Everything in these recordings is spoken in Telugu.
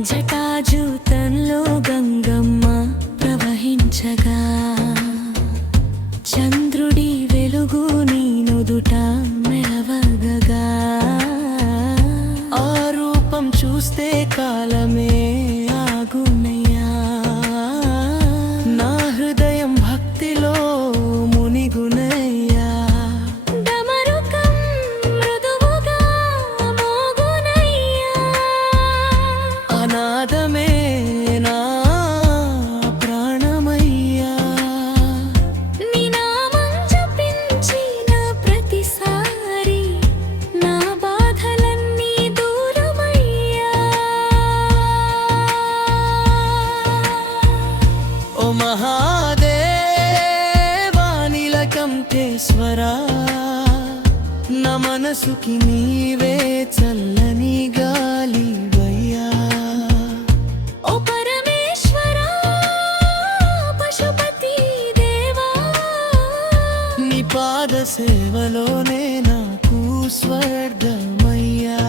జటాజూతంలో గంగమ్మ ప్రవహించగా చంద్రుడి వెలుగు నీ నుదుట మెరవగగా ఆ రూపం చూస్తే కాలమే ఆగునయ్యా నా హృదయం భక్తిలో మునిగునయ్యా డమరుకం మృదువుగా మోగునయ్యా అనాదమే నా ప్రాణమయ్యా నీ నామం జపించిన ప్రతిసారి నా బాధలన్నీ దూరమయ్యా ఓ మహాదేవా నీలకంఠేశ్వరా నా మనసుకి నీవే చల్లని గాలివయ్యా ఓ పరమేశ్వరా పశుపతి దేవా నీ పాద సేవలోనే నాకు స్వర్గమయ్యా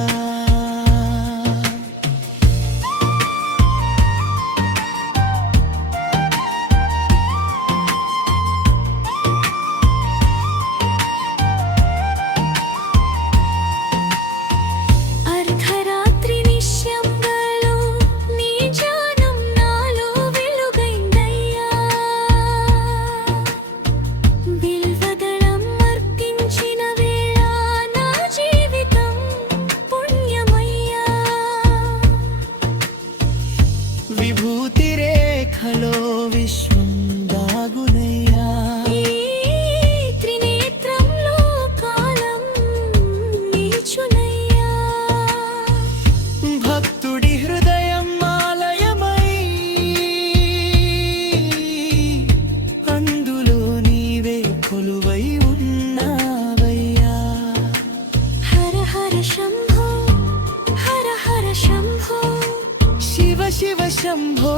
అర్ధరాత్రి నిశ్శబ్దంలో నీ ధ్యానం నాలో వెలుగైందయ్యా బిల్వదళం అర్పించిన వేళ నా జీవితం పుణ్యమయ్యా విభూతి రేఖలో విశ్వం దాగునయ్యా ఈ త్రినేత్రంలో కాలం నిల్చునయ్యా భక్తుడి హృదయం ఆలయమై అందులో నీవే కొలువై ఉన్నావయ్యా హర హర శంభో హర హర శంభో శివ శివ శంభో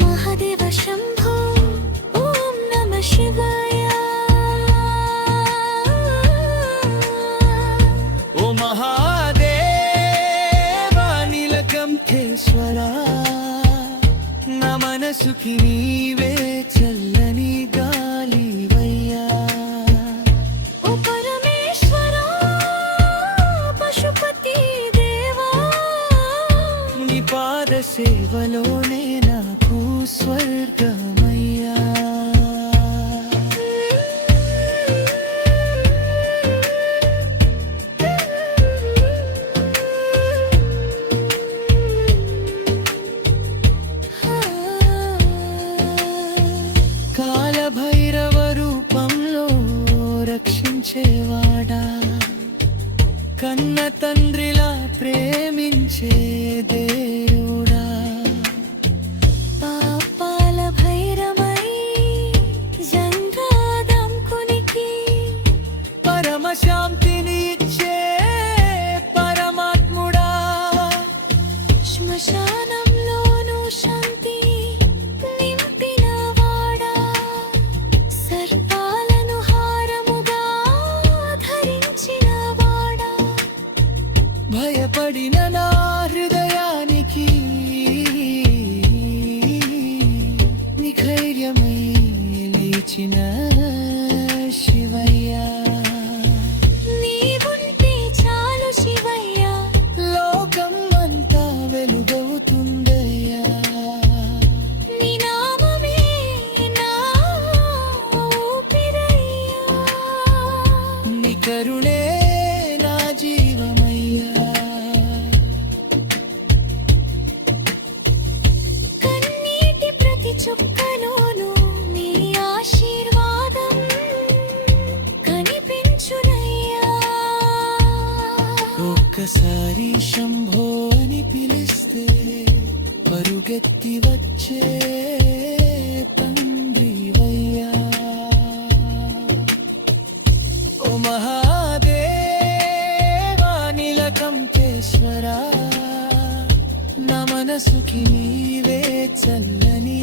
మహాదేవ శంభో ఓం నమః శివాయ ఓ మహాదేవా నీలకంఠేశ్వరా నా మనసుకి నీవే చల్లని గాలివయ్యా ఓ పరమేశ్వరా పశుపతి దేవా నీ పాద సేవలోనే నాకు స్వర్గమయ్యా కాలభైరవ రూపంలో రక్షించేవాడా కన్న తండ్రిలా ప్రేమించే దేవుడా పాపాల భైరమై జంగాదం కునికి పరమశాంతిని ఇచ్చే పరమాత్ముడా శ్మశానంలోనూ శాంతి నింపినవాడా సర్పాలను హారముగా ధరించినవాడా భయపడిన నా హృదయానికి నిఖైర్యమై లేచిన శివయ్యా నీవుంటే చాలు శివయ్యా లోకం అంతా వెలుగవుతుందయ్యా నీ నామమే నా ఊపిరయ్యా నీ కరుణే నా జీవమయ్యా కన్నీటి ప్రతి చుక్కలోనూ నీ ఆశీర్వాదం కనిపించునయ్యా ఒక్కసారి శంభో అని పిలిస్తే పరుగెత్తి వచ్చే తండ్రివయ్యా ఓ మహాదేవా నీలకంఠేశ్వరా నా మనసుకి నీవే చల్లని